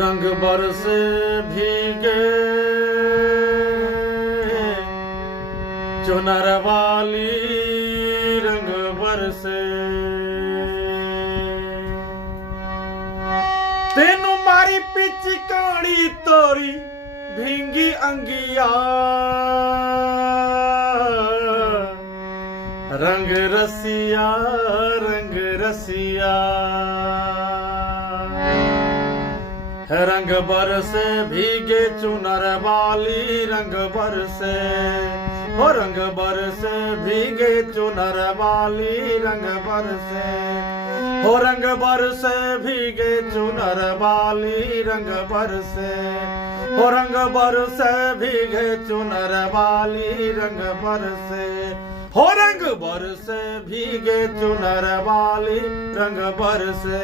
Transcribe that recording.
रंग बरसे भीगे चुनर वाली रंग बरसे तेनू मारी पिचकारी तोरी भींगी अंगिया रंग रसिया रंग रसिया रंग बरसे भीगे चुनर वाली रंग बरसे हो रंग बरसे भीगे चुनर वाली रंग बरसे हो रंग बरसे भीगे चुनर वाली रंग बरसे हो रंग बरसे भीगे चुनर वाली रंग बरसे हो रंग बरसे भीगे चुनर वाली रंग बरसे।